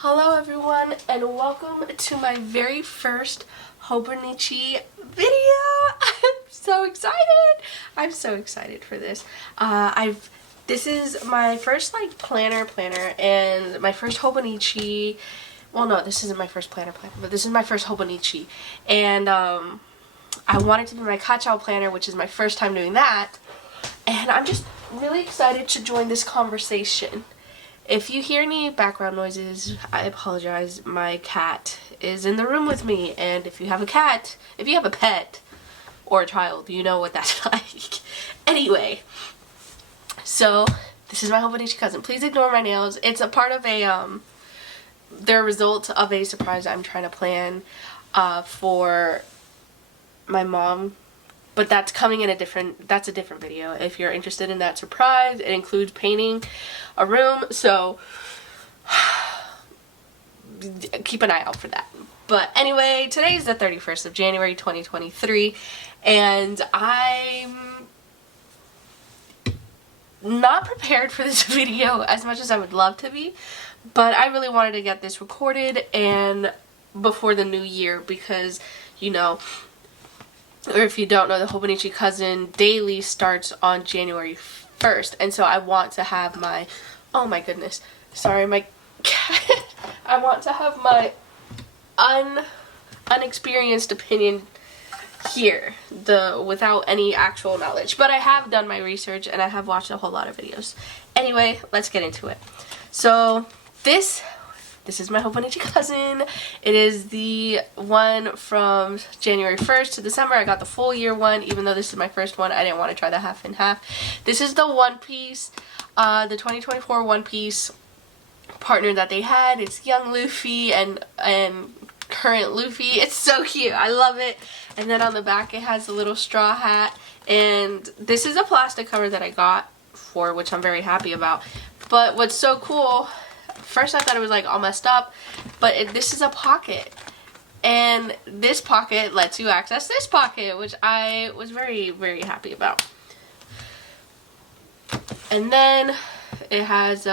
Hello everyone and welcome to my very first Hobonichi video. I'm so excited. I'm so excited for this. This is my first like planner and my first Hobonichi. Well, no, this isn't my first planner, but this is my first Hobonichi. And I wanted to be my Kachao planner, which is my first time doing that. And I'm just really excited to join this conversation. If you hear any background noises, I apologize. My cat is in the room with me, and if you have a cat, if you have a pet or a child, you know what that's like. Anyway, so this is my Hobonichi Cousin. Please ignore my nails. It's a part of they're a result of a surprise I'm trying to plan for my mom. But that's coming in a different video. If you're interested in that surprise, it includes painting a room, so keep an eye out for that. But anyway, today is the 31st of January 2023, and I'm not prepared for this video as much as I would love to be, but I really wanted to get this recorded and before the new year because, you know, or if you don't know, the Hobonichi Cousin daily starts on January 1st, and so I want to have my, oh my goodness, sorry, my cat, I want to have my unexperienced opinion here, without any actual knowledge, but I have done my research and I have watched a whole lot of videos. Anyway, let's get into it. So this is my Hobonichi Cousin. It is the one from January 1st to December. I got the full year one, even though this is my first one. I didn't want to try the half and half. This is the One Piece, the 2024 One Piece partner that they had. It's young Luffy and current Luffy. It's so cute. I love it. And then on the back it has a little straw hat. And this is a plastic cover that I got for, which I'm very happy about. But what's so cool, first I thought it was like all messed up, but this is a pocket, and this pocket lets you access this pocket, which I was very, very happy about. And then it has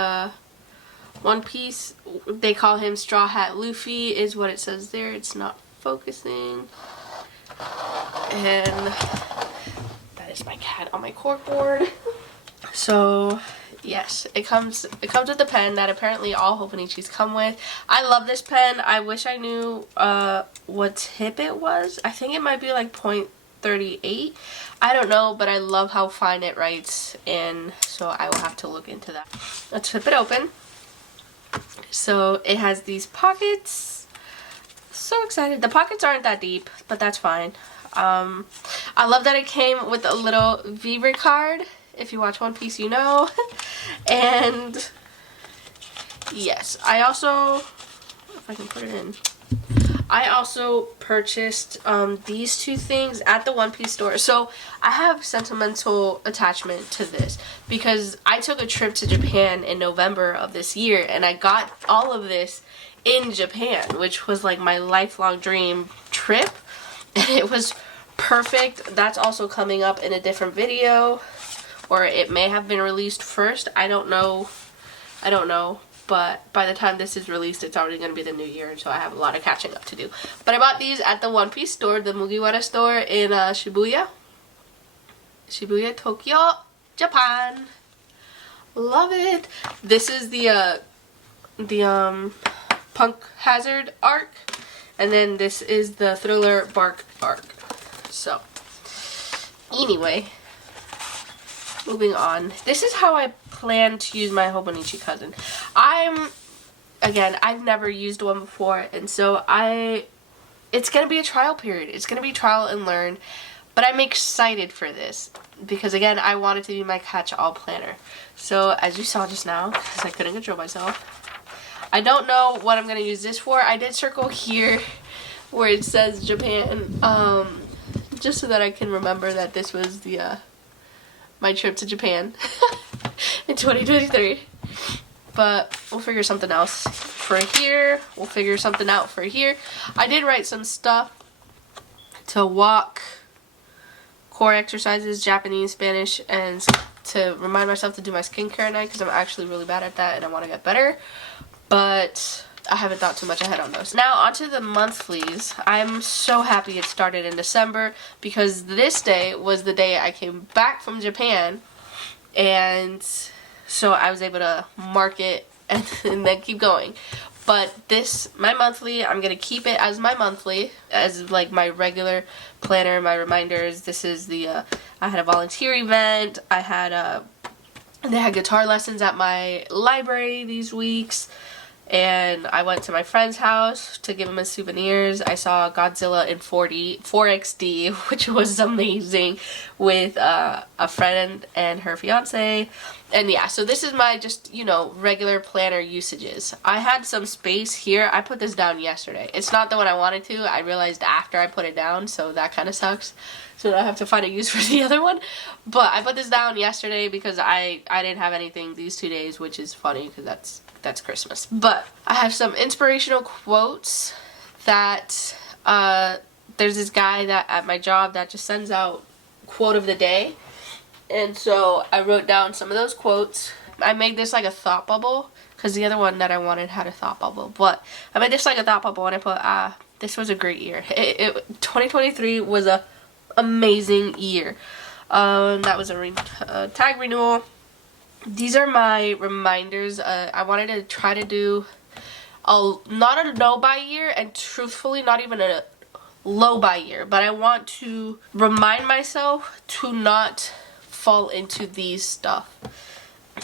One Piece, they call him Straw Hat Luffy is what it says there. It's not focusing. And that is my cat on my corkboard. So yes, it comes with a pen that apparently all Hobonichis come with. I love this pen. I wish I knew what tip it was. I think it might be like .38. I don't know, but I love how fine it writes, and so I will have to look into that. Let's flip it open. So it has these pockets. So excited. The pockets aren't that deep, but that's fine. I love that it came with a little Vibra card. If you watch One Piece, you know. And yes, I also, if I can put it in, I also purchased these two things at the One Piece store. So I have sentimental attachment to this because I took a trip to Japan in November of this year, and I got all of this in Japan, which was like my lifelong dream trip, and it was perfect. That's also coming up in a different video, or it may have been released first. I don't know, but by the time this is released, it's already going to be the new year, so I have a lot of catching up to do. But I bought these at the One Piece store, the Mugiwara store in Shibuya, Tokyo, Japan. Love it. This is the Punk Hazard arc, and then this is the Thriller Bark arc. So anyway, moving on. This is how I plan to use my Hobonichi Cousin. I've never used one before, and so it's going to be a trial period. It's going to be trial and learn, but I'm excited for this because, again, I want it to be my catch-all planner. So, as you saw just now, because I couldn't control myself, I don't know what I'm going to use this for. I did circle here where it says Japan, just so that I can remember that this was my trip to Japan in 2023. But we'll figure something else for here. We'll figure something out for here. I did write some stuff to walk, core exercises, Japanese, Spanish, and to remind myself to do my skincare at night because I'm actually really bad at that and I want to get better. But I haven't thought too much ahead on those. Now, onto the monthlies. I'm so happy it started in December because this day was the day I came back from Japan, and so I was able to mark it and then keep going. But my monthly, I'm going to keep it as my monthly, as like my regular planner, my reminders. This is I had a volunteer event. They had guitar lessons at my library these weeks. And I went to my friend's house to give him his souvenirs. I saw Godzilla in 4XD, which was amazing, with a friend and her fiance. And yeah, so this is my just, regular planner usages. I had some space here. I put this down yesterday. It's not the one I wanted to. I realized after I put it down, so that kind of sucks. So I have to find a use for the other one. But I put this down yesterday because I didn't have anything these 2 days, which is funny because that's Christmas. But I have some inspirational quotes that there's this guy that at my job that just sends out quote of the day, and so I wrote down some of those quotes. I made this like a thought bubble because the other one that I wanted had a thought bubble, but I made this like a thought bubble and I put this was a great year. 2023 was a amazing year. That was a tag renewal. These are my reminders. I wanted to try to do not a no-buy year, and truthfully not even a low-buy year, but I want to remind myself to not fall into these stuff.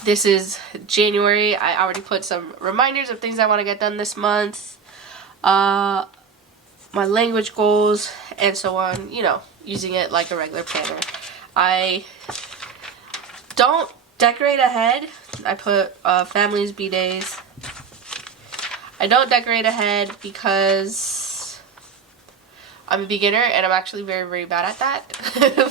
This is January. I already put some reminders of things I want to get done this month, my language goals, and so on, using it like a regular planner. I don't decorate ahead. I put families, B-days. I don't decorate ahead because I'm a beginner and I'm actually very, very bad at that.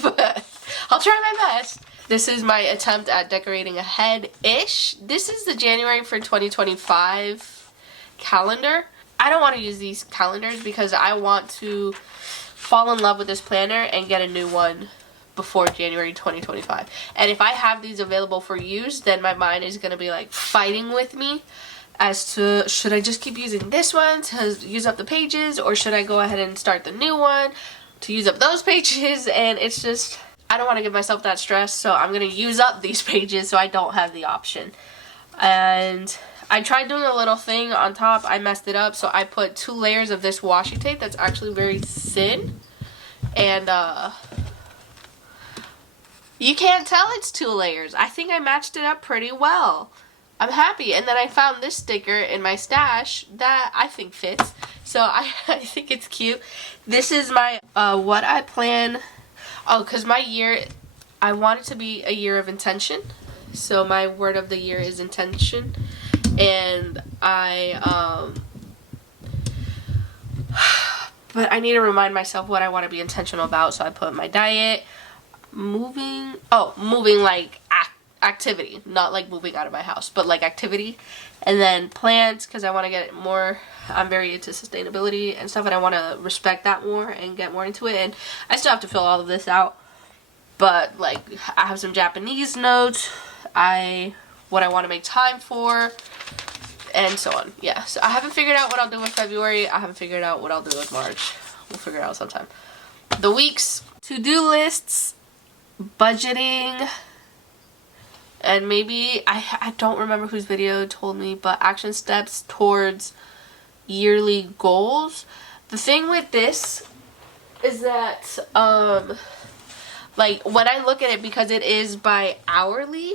But I'll try my best. This is my attempt at decorating ahead-ish. This is the January for 2025 calendar. I don't want to use these calendars because I want to fall in love with this planner and get a new one before January 2025. And if I have these available for use, then my mind is going to be like fighting with me as to, should I just keep using this one to use up the pages, or should I go ahead and start the new one to use up those pages? And it's just, I don't want to give myself that stress, so I'm going to use up these pages so I don't have the option. And I tried doing a little thing on top. I messed it up, so I put 2 layers of this washi tape that's actually very thin. And you can't tell it's 2 layers. I think I matched it up pretty well. I'm happy. And then I found this sticker in my stash that I think fits. So I think it's cute. This is my, what I plan. Oh, because my year, I want it to be a year of intention. So my word of the year is intention. And but I need to remind myself what I want to be intentional about. So I put my diet, moving like activity, not like moving out of my house, but like activity, and then plants, because I want to get more, I'm very into sustainability and stuff, and I want to respect that more and get more into it. And I still have to fill all of this out, but like I have some Japanese notes, what I want to make time for, and so on. Yeah, so I haven't figured out what I'll do in February. I haven't figured out what I'll do in March. We'll figure it out sometime. The weeks, to-do lists, budgeting, and maybe, I don't remember whose video told me, but action steps towards yearly goals. The thing with this is that, like, when I look at it, because it is by hourly,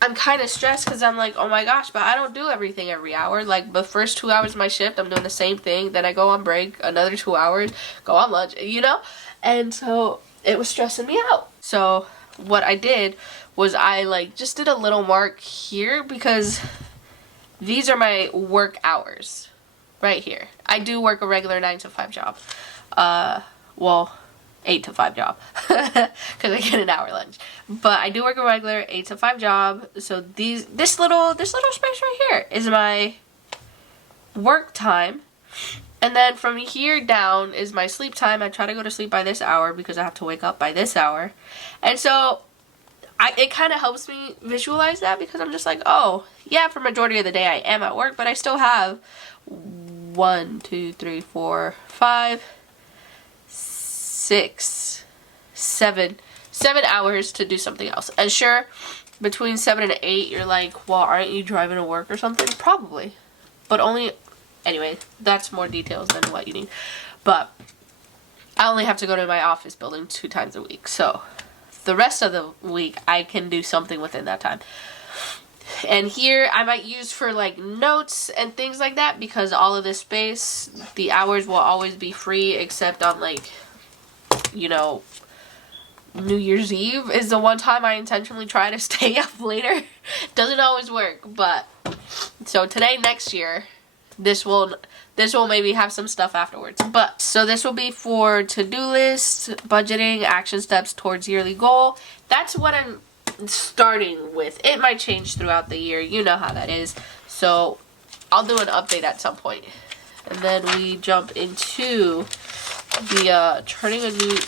I'm kind of stressed because I'm like, oh my gosh, but I don't do everything every hour. Like, the first 2 hours of my shift, I'm doing the same thing. Then I go on break, another 2 hours, go on lunch, And so it was stressing me out. So what I did was I just did a little mark here, because these are my work hours right here. I do work a regular 9 to 5 job. Well, 8 to 5 job, because I get an hour lunch. But I do work a regular 8 to 5 job. So this little space right here is my work time. And then from here down is my sleep time. I try to go to sleep by this hour because I have to wake up by this hour. And so it kind of helps me visualize that, because I'm just like, oh, yeah, for majority of the day I am at work, but I still have 1, 2, 3, 4, 5, 6, 7 hours to do something else. And sure, between 7 and 8, you're like, well, aren't you driving to work or something? Probably. But only, anyway, that's more details than what you need. But I only have to go to my office building 2 times a week. So the rest of the week, I can do something within that time. And here, I might use for like notes and things like that, because all of this space, the hours will always be free, except on like, you know, New Year's Eve is the one time I intentionally try to stay up later. Doesn't always work, but so today, next year, this will maybe have some stuff afterwards. But so this will be for to-do list, budgeting, action steps towards yearly goal. That's what I'm starting with. It might change throughout the year. You know how that is. So I'll do an update at some point. And then we jump into the turning the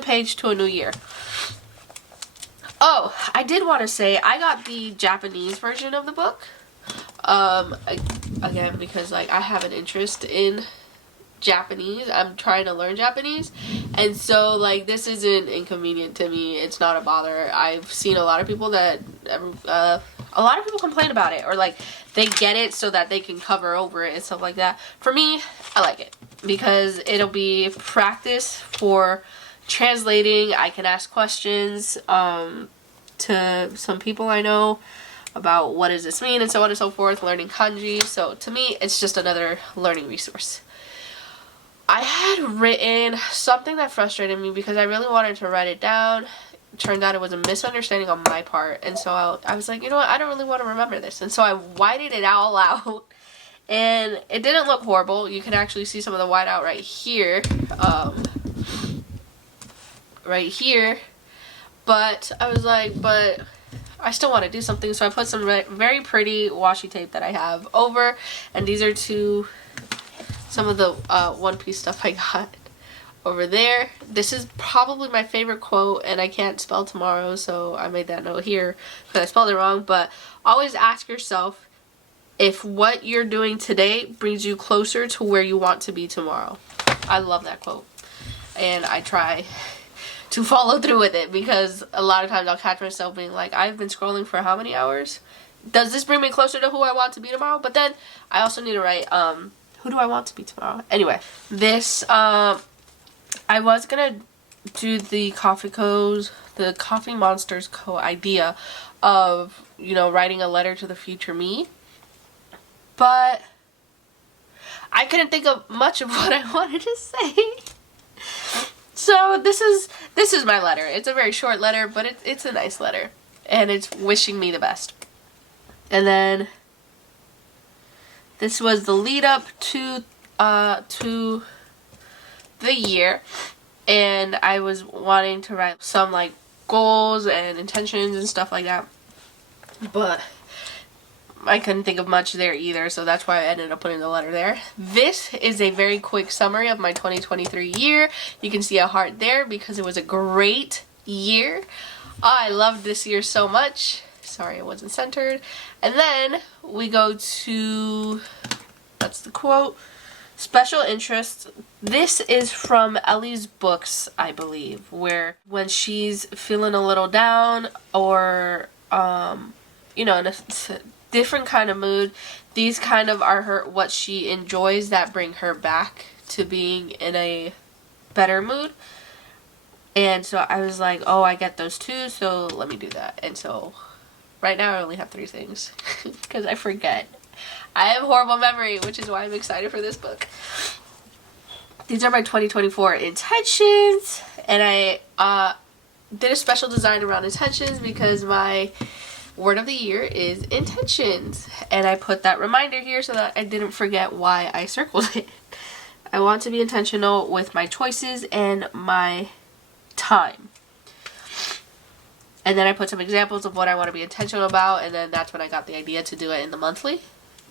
page to a new year. Oh, I did want to say I got the Japanese version of the book. Again, because like I have an interest in Japanese. I'm trying to learn Japanese, and so like this isn't inconvenient to me. It's not a bother. I've seen a lot of people that complain about it, or like they get it so that they can cover over it and stuff like that. For me, I like it because it'll be practice for translating. I can ask questions to some people I know about what does this mean and so on and so forth, learning kanji. So to me, it's just another learning resource. I had written something that frustrated me because I really wanted to write it down. It turned out it was a misunderstanding on my part, and so I was like, you know what, I don't really want to remember this. And so I whited it all out, and it didn't look horrible. You can actually see some of the whiteout right here. Right here. But I was like, but I still want to do something, so I put some very pretty washi tape that I have over, and these are some of the One Piece stuff I got over there. This is probably my favorite quote, and I can't spell tomorrow, so I made that note here because I spelled it wrong. But always ask yourself if what you're doing today brings you closer to where you want to be tomorrow. I love that quote, and I try to follow through with it, because a lot of times I'll catch myself being like, I've been scrolling for how many hours? Does this bring me closer to who I want to be tomorrow? But then I also need to write, who do I want to be tomorrow? Anyway, this, I was gonna do the Coffee Monsters idea of, you know, writing a letter to the future me, but I couldn't think of much of what I wanted to say. So this is my letter. It's a very short letter, but it's a nice letter, and it's wishing me the best. And then this was the lead up to the year, and I was wanting to write some like goals and intentions and stuff like that, but I couldn't think of much there either, so that's why I ended up putting the letter there. This is a very quick summary of my 2023 year. You can see a heart there because it was a great year. I loved this year so much. Sorry, it wasn't centered. And then we go to, that's the quote, special interests. This is from Ellie's books, I believe, where when she's feeling a little down or, you know, in a different kind of mood, these kind of are what she enjoys that bring her back to being in a better mood. And so I was like, oh, I get those too, so let me do that. And so right now I only have 3 things because I forget. I have horrible memory, which is why I'm excited for this book. These are my 2024 intentions, and I did a special design around intentions because my word of the year is intentions, and I put that reminder here so that I didn't forget why I circled it. I want to be intentional with my choices and my time. And then I put some examples of what I want to be intentional about, and then that's when I got the idea to do it in the monthly.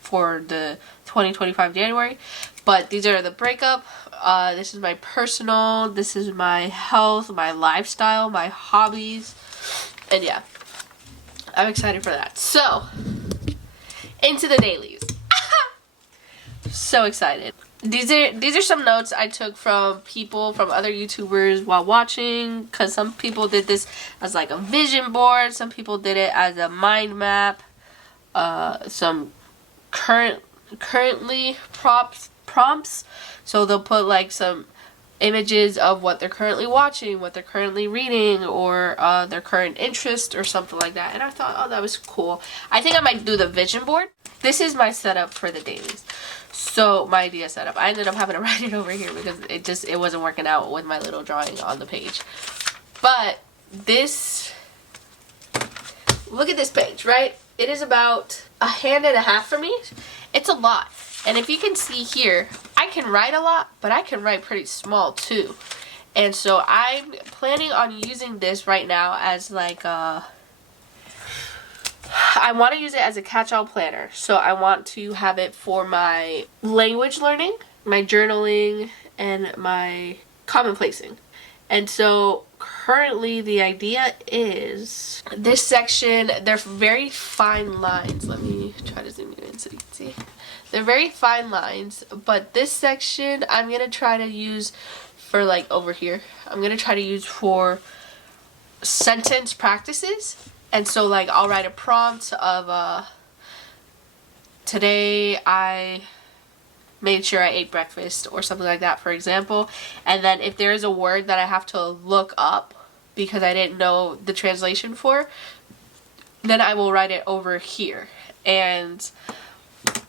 for the 2025 January. But these are the breakup. This is my personal, this is my health, my lifestyle, my hobbies, and yeah, I'm excited for that. So, into the dailies. So excited. These are some notes I took from people, from other YouTubers while watching, because some people did this as like a vision board, some people did it as a mind map, some currently prompts, so they'll put like some images of what they're currently watching, what they're currently reading, or their current interest or something like that. And I thought, oh, that was cool. I think I might do the vision board. This is my setup for the dailies. So my idea setup. I ended up having to write it over here because it wasn't working out with my little drawing on the page. But this, look at this page, right? It is about a hand and a half for me. It's a lot. And if you can see here, I can write a lot, but I can write pretty small too. And so I'm planning on using this right now as like a, I want to use it as a catch-all planner. So I want to have it for my language learning, my journaling, and my commonplacing. And so currently the idea is this section, they're very fine lines. Let me try to zoom you in so you can see. They're very fine lines, but this section I'm going to try to use for like over here. I'm going to try to use for sentence practices. And so like I'll write a prompt of today I made sure I ate breakfast or something like that, for example. And then if there is a word that I have to look up because I didn't know the translation for, then I will write it over here. And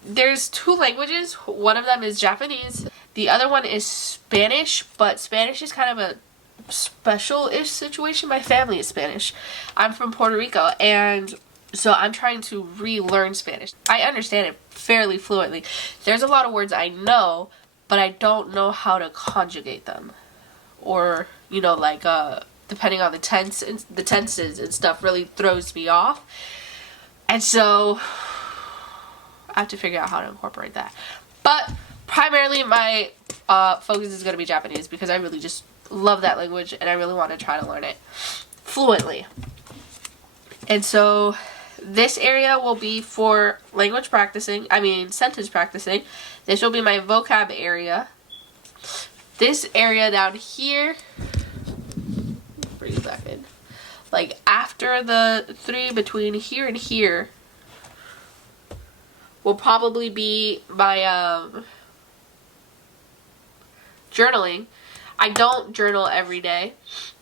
there's two languages. One of them is Japanese. The other one is Spanish, but Spanish is kind of a special-ish situation. My family is Spanish. I'm from Puerto Rico, and so I'm trying to relearn Spanish. I understand it fairly fluently. There's a lot of words I know, but I don't know how to conjugate them. Or, you know, like, depending on the tenses and stuff really throws me off. And so I have to figure out how to incorporate that. But primarily my focus is going to be Japanese because I really just love that language and I really want to try to learn it fluently. And so this area will be for language practicing, sentence practicing. This will be my vocab area. This area down here, bring it back in, like after the 3 between here and here, will probably be my journaling. I don't journal every day.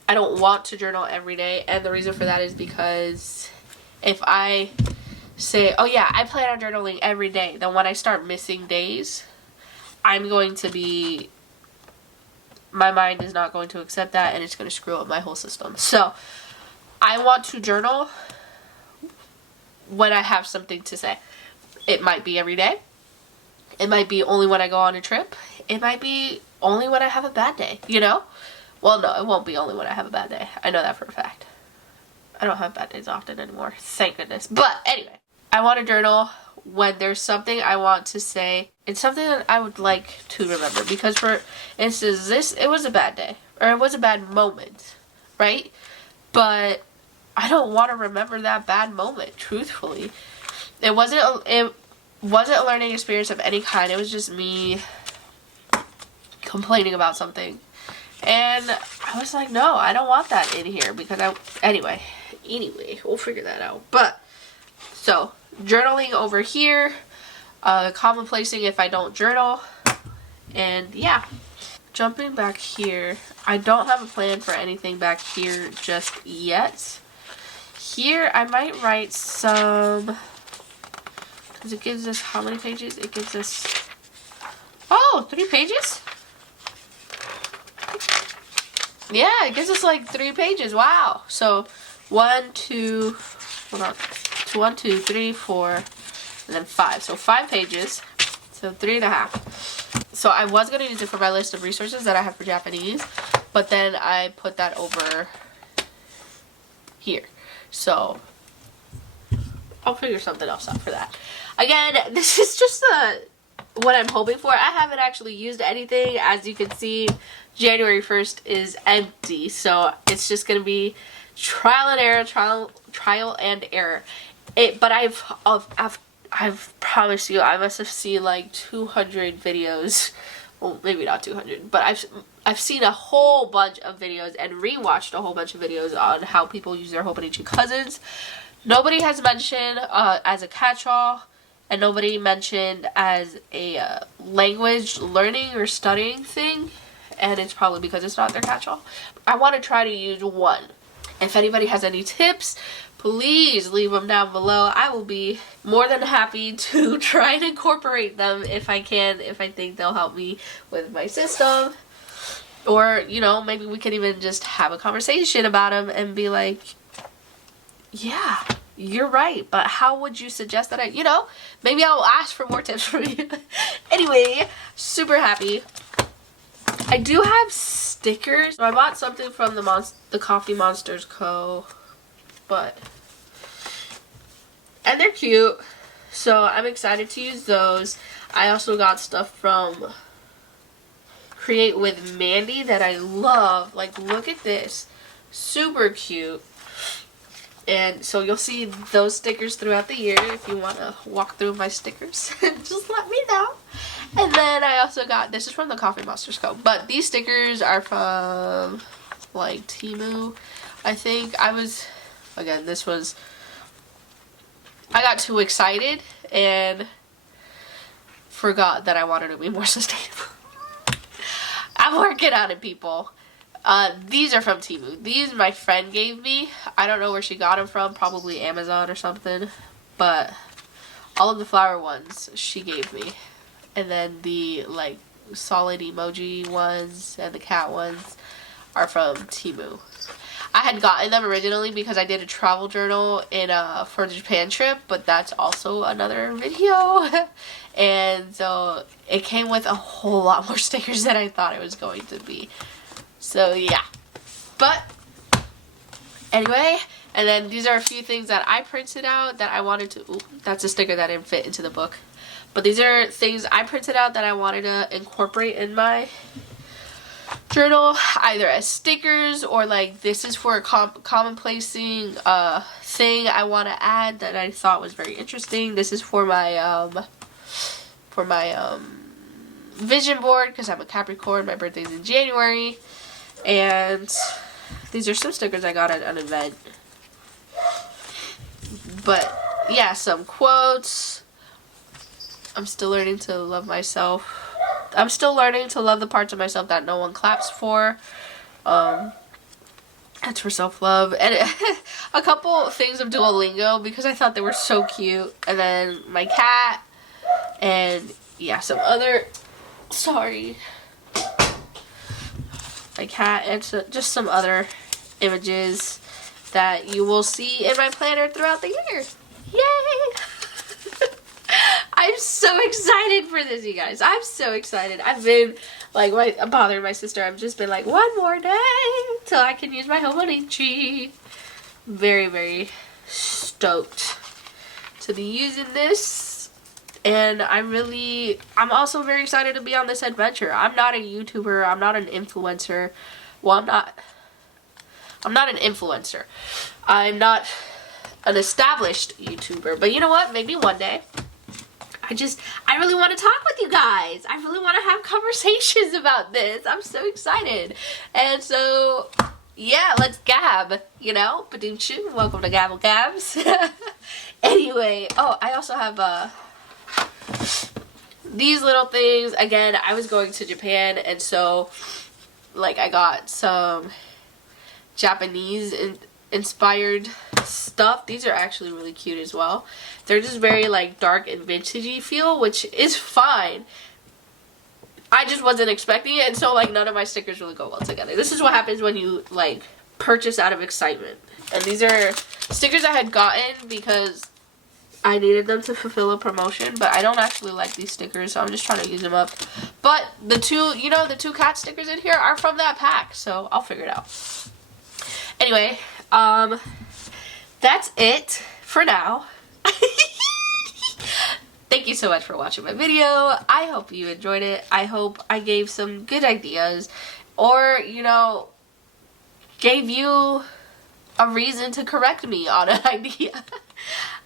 I don't want to journal every day, and the reason for that is because if I say, oh yeah, I plan on journaling every day, then when I start missing days, I'm going to be, my mind is not going to accept that, and it's going to screw up my whole system. So I want to journal when I have something to say. It might be every day. It might be only when I go on a trip. It might be only when I have a bad day, you know? Well, no, it won't be only when I have a bad day. I know that for a fact. I don't have bad days often anymore, thank goodness. But anyway, I want to journal when there's something I want to say. It's something that I would like to remember. Because for instance, it was a bad day. Or it was a bad moment, right? But I don't want to remember that bad moment, truthfully. It wasn't a learning experience of any kind. It was just me complaining about something. And I was like, no, I don't want that in here because anyway, we'll figure that out. But, so, journaling over here, commonplacing if I don't journal, and yeah. Jumping back here, I don't have a plan for anything back here just yet. Here, I might write some, because it gives us how many pages? It gives us, 3 pages? Yeah, it gives us like 3 pages. Wow. So 1, 2, 3, 4, and then 5. So 5 pages. So 3.5. So I was going to use it for my list of resources that I have for Japanese, but then I put that over here. So I'll figure something else out for that. Again, this is just what I'm hoping for. I haven't actually used anything. As you can see, January 1st is empty, so it's just gonna be trial and error, trial and error. But I've promised you, I must have seen like 200 videos. Well, maybe not 200, but I've seen a whole bunch of videos and rewatched a whole bunch of videos on how people use their Hobonichi Cousins. Nobody has mentioned as a catch-all, and nobody mentioned as a language learning or studying thing, and it's probably because it's not their catch-all. I want to try to use one. If anybody has any tips, please leave them down below. I will be more than happy to try and incorporate them if I can, if I think they'll help me with my system. Or, you know, maybe we could even just have a conversation about them and be like, yeah, you're right, but how would you suggest that you know, maybe I'll ask for more tips from you. Anyway, super happy. I do have stickers. So I bought something from the Coffee Monsters Co. And they're cute, so I'm excited to use those. I also got stuff from Create with Mandy that I love. Like, look at this, super cute. And so you'll see those stickers throughout the year. If you want to walk through my stickers, just let me know. And then I also got, this is from the Coffee Monsters Co. But these stickers are from like Temu, I think. Again, I got too excited and forgot that I wanted to be more sustainable. I'm working on it, people. These are from Temu. These my friend gave me. I don't know where she got them from. Probably Amazon or something. But all of the flower ones she gave me. And then the like solid emoji ones and the cat ones are from Temu. I had gotten them originally because I did a travel journal for the Japan trip, but that's also another video. And so it came with a whole lot more stickers than I thought it was going to be. So yeah. But anyway, and then these are a few things that I printed out that I wanted to, ooh, that's a sticker that didn't fit into the book. But these are things I printed out that I wanted to incorporate in my journal, either as stickers or like this is for a commonplacing thing I want to add that I thought was very interesting. This is for my vision board because I'm a Capricorn. My birthday's in January, and these are some stickers I got at an event. But yeah, some quotes. I'm still learning to love myself. I'm still learning to love the parts of myself that no one claps for. That's for self-love. And a couple things of Duolingo because I thought they were so cute. And then my cat. And yeah, some other... Sorry. My cat and just some other images that you will see in my planner throughout the year. Yay! I'm so excited for this, you guys. I'm so excited. I've been, like, bothering my sister. I've just been like, one more day till I can use my Hobonichi. Very, very stoked to be using this. And I'm also very excited to be on this adventure. I'm not a YouTuber. I'm not an influencer. Well, I'm not an influencer. I'm not an established YouTuber. But you know what? Maybe one day. I really want to talk with you guys. I really want to have conversations about this. I'm so excited. And so, yeah, let's gab, you know? Badoom-choo. Welcome to Gabble Gabs. Anyway, oh, I also have these little things. Again, I was going to Japan, and so, like, I got some Japanese inspired stuff. These are actually really cute as well. They're just very like dark and vintagey feel, which is fine. I just wasn't expecting it, and so like none of my stickers really go well together. This is what happens when you like purchase out of excitement. And these are stickers I had gotten because I needed them to fulfill a promotion, but I don't actually like these stickers, so I'm just trying to use them up. But the two cat stickers in here are from that pack, so I'll figure it out. Anyway, that's it for now. you so much for watching my video. I hope you enjoyed it. I hope I gave some good ideas, or, you know, gave you a reason to correct me on an idea.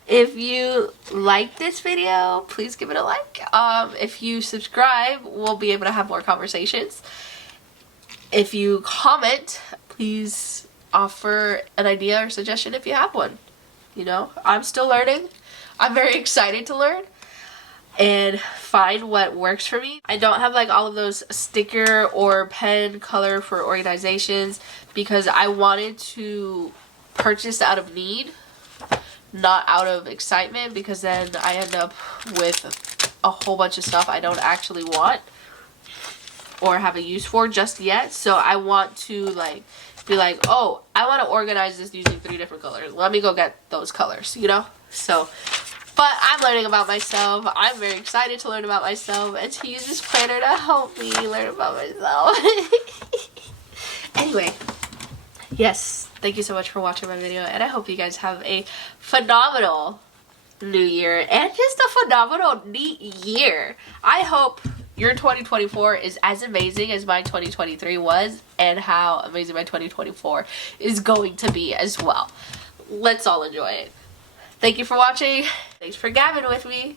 If you like this video, please give it a like. If you subscribe, we'll be able to have more conversations. If you comment, please offer an idea or suggestion if you have one. You know, I'm still learning. I'm very excited to learn and find what works for me. I don't have like all of those sticker or pen color for organizations because I wanted to purchase out of need, not out of excitement, because then I end up with a whole bunch of stuff I don't actually want or have a use for just yet. So I want to like be like, oh, I want to organize this using 3 different colors. Let me go get those colors, you know? So, but I'm learning about myself. I'm very excited to learn about myself and to use this planner to help me learn about myself. Anyway, yes, thank you so much for watching my video, and I hope you guys have a phenomenal new year and just a phenomenal neat year. I hope your 2024 is as amazing as my 2023 was, and how amazing my 2024 is going to be as well. Let's all enjoy it. Thank you for watching. Thanks for gabbing with me.